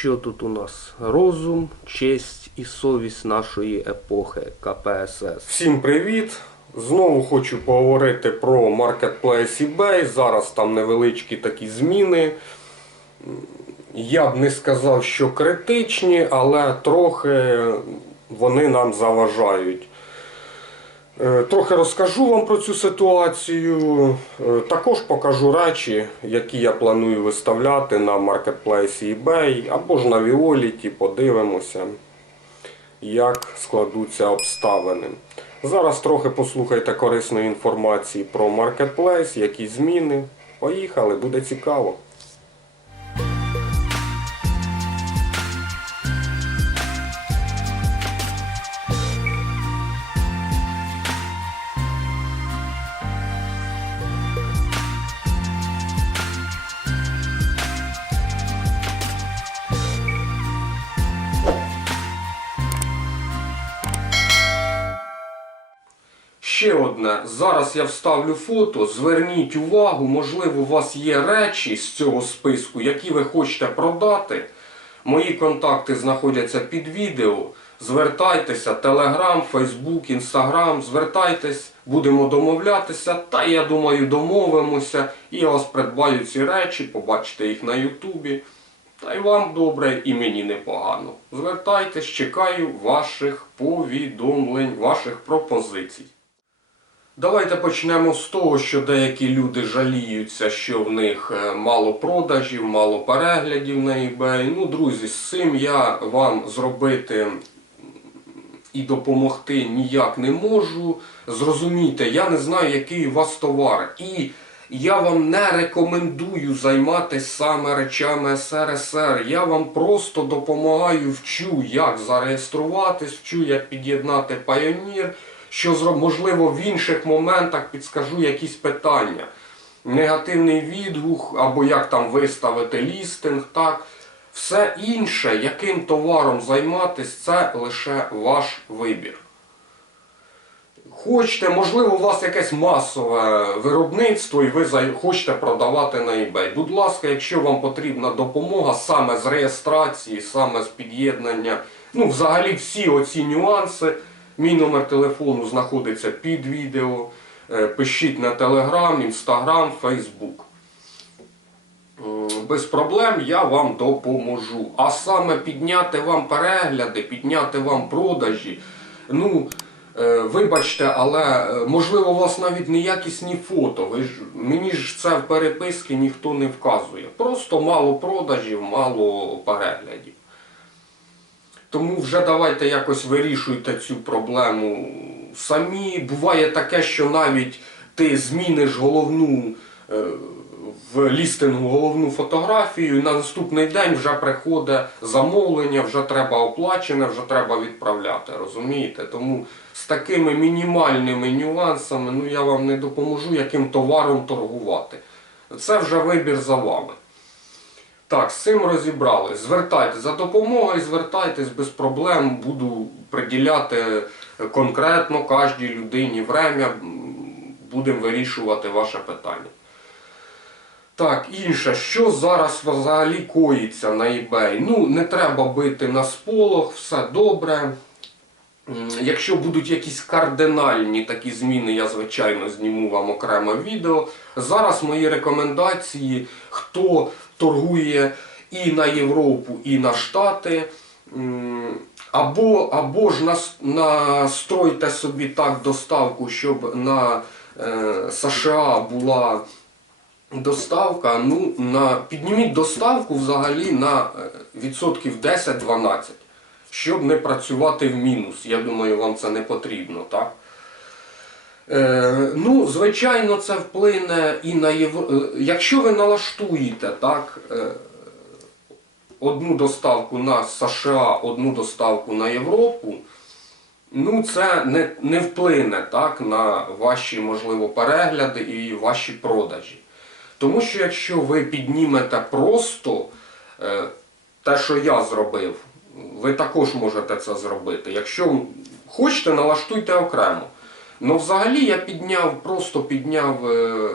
що тут у нас? Розум, честь і совість нашої епохи КПСС. Всім привіт! Знову хочу поговорити про Marketplace eBay. Зараз там невеличкі такі зміни. Я б не сказав, що критичні, але трохи вони нам заважають. Е, Трохи розкажу вам про цю ситуацію. Е, Також покажу речі, які я планую виставляти на маркетплейсі eBay або ж на Violet, подивимося, як складуться обставини. Зараз трохи послухайте корисної інформації про маркетплейс, які зміни. Поїхали, буде цікаво. Ще одне. Зараз я вставлю фото. Зверніть увагу, можливо, у вас є речі з цього списку, які ви хочете продати. Мої контакти знаходяться під відео. Звертайтеся, Телеграм, Фейсбук, Інстаграм, звертайтесь, будемо домовлятися. Та я думаю, домовимося. І я вас придбаю ці речі, побачите їх на Ютубі. Та й вам добре, і мені непогано. Звертайтесь, чекаю ваших повідомлень, ваших пропозицій. Давайте почнемо з того, що деякі люди жаліються, що в них е, мало продажів, мало переглядів на eBay. Ну, друзі, з цим я вам зробити і допомогти ніяк не можу. Зрозумійте, я не знаю, який у вас товар. І я вам не рекомендую займатися саме речами СРСР. Я вам просто допомагаю, вчу, як зареєструватись, вчу, як під'єднати Pioneer, що можливо в інших моментах підскажу якісь питання. Негативний відгук, або як там виставити лістинг, так. Все інше, яким товаром займатись, це лише ваш вибір. Хочете, можливо, у вас якесь масове виробництво і ви хочете продавати на eBay. Будь ласка, якщо вам потрібна допомога саме з реєстрації, саме з під'єднання, ну, взагалі всі оці нюанси, мій номер телефону знаходиться під відео. Е, Пишіть на Telegram, Instagram, Facebook. Без проблем я вам допоможу. А саме підняти вам перегляди, підняти вам продажі. Ну, е, вибачте, але е, можливо у вас навіть неякісні фото. Ви ж, мені ж це в переписки ніхто не вказує. Просто мало продажів, мало переглядів. Тому вже давайте якось вирішуйте цю проблему самі. Буває таке, що навіть ти зміниш головну е, в лістингу головну фотографію, і на наступний день вже приходить замовлення, вже треба оплачене, вже треба відправляти. Розумієте? Тому з такими мінімальними нюансами ну, я вам не допоможу, яким товаром торгувати. Це вже вибір за вами. Так, з цим розібрались. Звертайтесь за допомогою, звертайтесь без проблем. Буду приділяти конкретно кожній людині время. Будемо вирішувати ваше питання. Так, інше, що зараз взагалі коїться на eBay? Ну, не треба бити на сполох, все добре. Якщо будуть якісь кардинальні такі зміни, я звичайно зніму вам окреме відео. Зараз мої рекомендації, хто торгує і на Європу, і на Штати. Або, або ж настройте собі так доставку, щоб на е, США була доставка. Ну, на, підніміть доставку взагалі на е, відсотків 10-12 щоб не працювати в мінус. Я думаю, вам це не потрібно, так? Е, ну, звичайно, це вплине і на Євро... е, Якщо ви налаштуєте так, е, одну доставку на США, одну доставку на Європу, ну це не, не вплине так, на ваші, можливо, перегляди і ваші продажі. Тому що якщо ви піднімете просто е, те, що я зробив, ви також можете це зробити. Якщо хочете, налаштуйте окремо. Ну, взагалі я підняв, просто підняв е,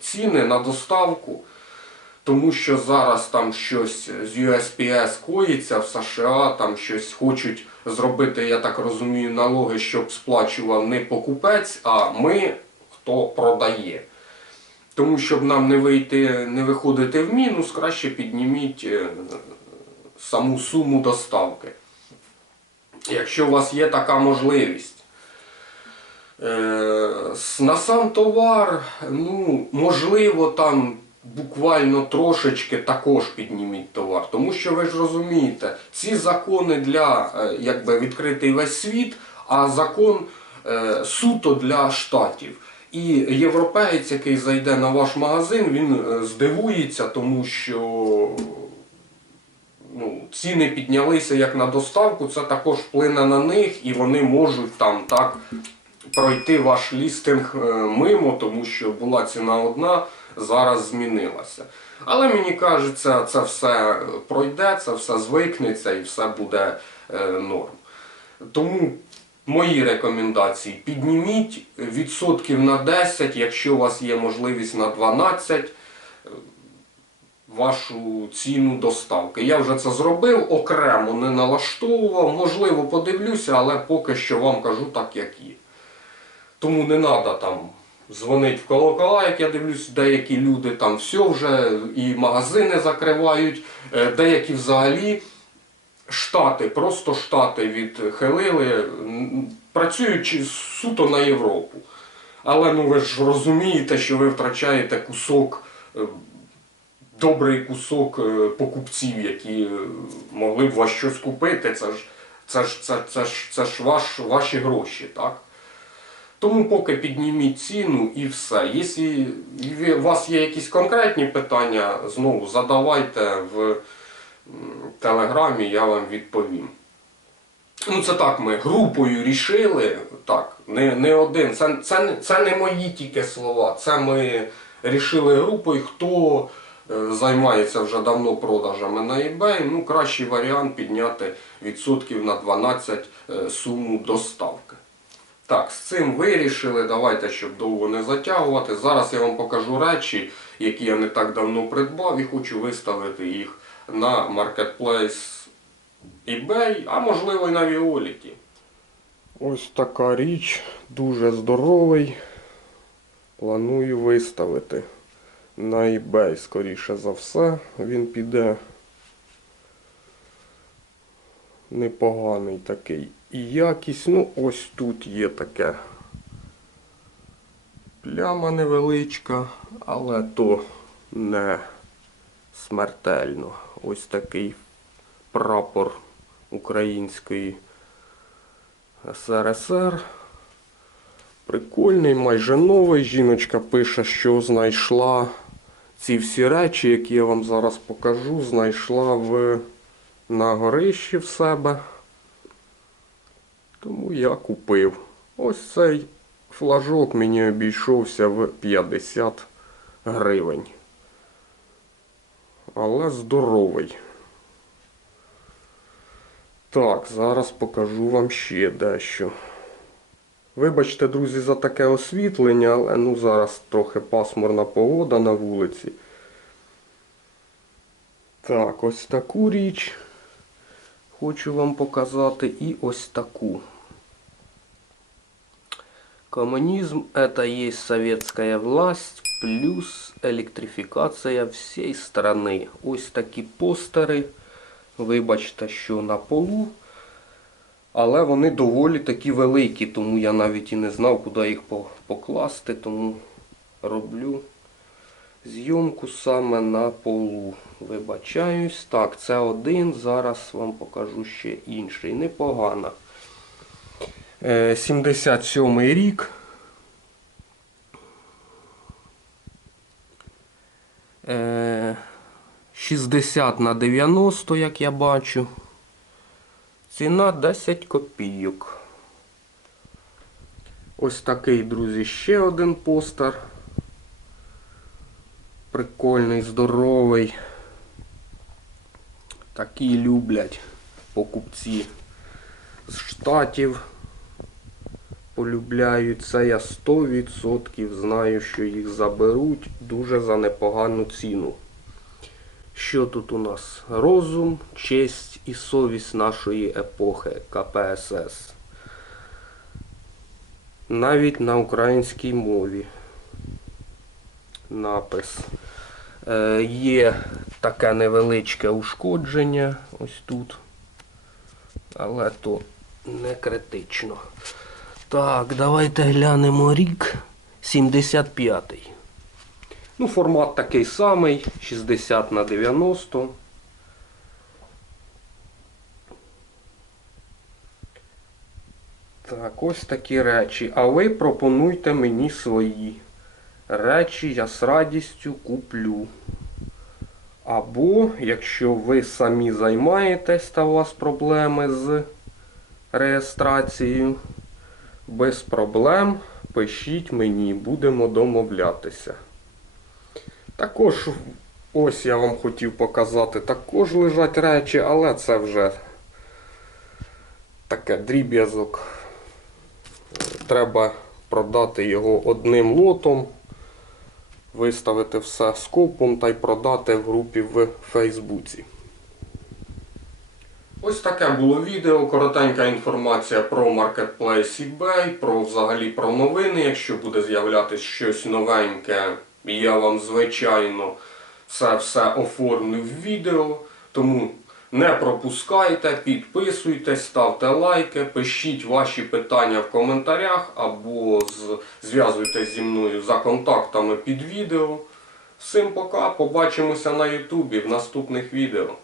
ціни на доставку. тому що зараз там щось з USPS коїться в США, там щось хочуть зробити, я так розумію, налоги, щоб сплачував не покупець, а ми, хто продає. Тому щоб нам не вийти, не виходити в мінус, краще підніміть е, саму суму доставки. Якщо у вас є така можливість. Е, на сам товар, ну, можливо, там буквально трошечки також підніміть товар. Тому що ви ж розумієте, ці закони для е, якби відкритий весь світ, а закон е, суто для штатів. І європеєць, який зайде на ваш магазин, він здивується, тому що ну, ціни піднялися як на доставку, це також вплине на них, і вони можуть там так пройти ваш лістинг е, мимо, тому що була ціна одна, зараз змінилася. Але мені кажеться, це все пройде, це все звикнеться і все буде е, норм. Тому мої рекомендації підніміть відсотків на 10, якщо у вас є можливість на 12 вашу ціну доставки. Я вже це зробив, окремо не налаштовував, можливо, подивлюся, але поки що вам кажу так, як є. Тому не треба там дзвонити в колокола, як я дивлюсь, деякі люди там все вже і магазини закривають, е, деякі взагалі штати, просто штати відхилили, працюючи суто на Європу. Але ну ви ж розумієте, що ви втрачаєте кусок, е, добрий кусок е, покупців, які е, могли б вас щось купити. Це ж, це ж, це, це ж, це ж ваш, ваші гроші, так? Тому поки підніміть ціну і все. Якщо у вас є якісь конкретні питання, знову задавайте в телеграмі, я вам відповім. Ну, це так, ми групою рішили, так, не, не один. Це, це, це не мої тільки слова. Це ми рішили групою, хто займається вже давно продажами на eBay. Ну, кращий варіант підняти відсотків на 12 е, суму доставки. Так, з цим вирішили. Давайте, щоб довго не затягувати. Зараз я вам покажу речі, які я не так давно придбав, і хочу виставити їх на маркетплейс eBay, а можливо і на Віоліті. Ось така річ, дуже здоровий. Планую виставити на eBay, скоріше за все. Він піде непоганий такий. І якість, ну ось тут є таке. Пляма невеличка, але то не смертельно. Ось такий прапор української СРСР. Прикольний, майже новий. Жіночка пише, що знайшла ці всі речі, які я вам зараз покажу, знайшла в на горищі в себе. Тому я купив. Ось цей флажок мені обійшовся в 50 гривень. Але здоровий. Так, зараз покажу вам ще дещо. Вибачте, друзі, за таке освітлення, але ну зараз трохи пасмурна погода на вулиці. Так, ось таку річ хочу вам показати і ось таку. Коммунизм это есть советская власть плюс електрифікація всієї страны. Ось такі постери. Вибачте, що на полу. Але вони доволі такі великі, тому я навіть і не знав, куди їх покласти, тому роблю зйомку саме на полу. Вибачаюсь. Так, це один. Зараз вам покажу ще інший. Непогано. Е, 77 рік. Е, 60 на 90, як я бачу. Ціна 10 копійок. Ось такий, друзі, ще один постер. Прикольний, здоровий. Такі люблять покупці з штатів. Полюбляють це я 100% знаю, що їх заберуть дуже за непогану ціну. Що тут у нас? Розум, честь і совість нашої епохи КПСС. Навіть на українській мові. Напис. Е, є таке невеличке ушкодження ось тут. Але то не критично. Так, давайте глянемо рік 75-й. Ну, формат такий самий, 60 на 90. Так, ось такі речі. А ви пропонуйте мені свої речі, я з радістю куплю. Або, якщо ви самі займаєтесь та у вас проблеми з реєстрацією, без проблем пишіть мені, будемо домовлятися. Також, ось я вам хотів показати, також лежать речі, але це вже таке дріб'язок. Треба продати його одним лотом, виставити все скопом та й продати в групі в Фейсбуці. Ось таке було відео, коротенька інформація про Marketplace eBay, про взагалі про новини. Якщо буде з'являтися щось новеньке, я вам, звичайно, це все оформлю в відео. Тому не пропускайте, підписуйтесь, ставте лайки, пишіть ваші питання в коментарях або зв'язуйтесь зі мною за контактами під відео. Всім пока, побачимося на Ютубі в наступних відео.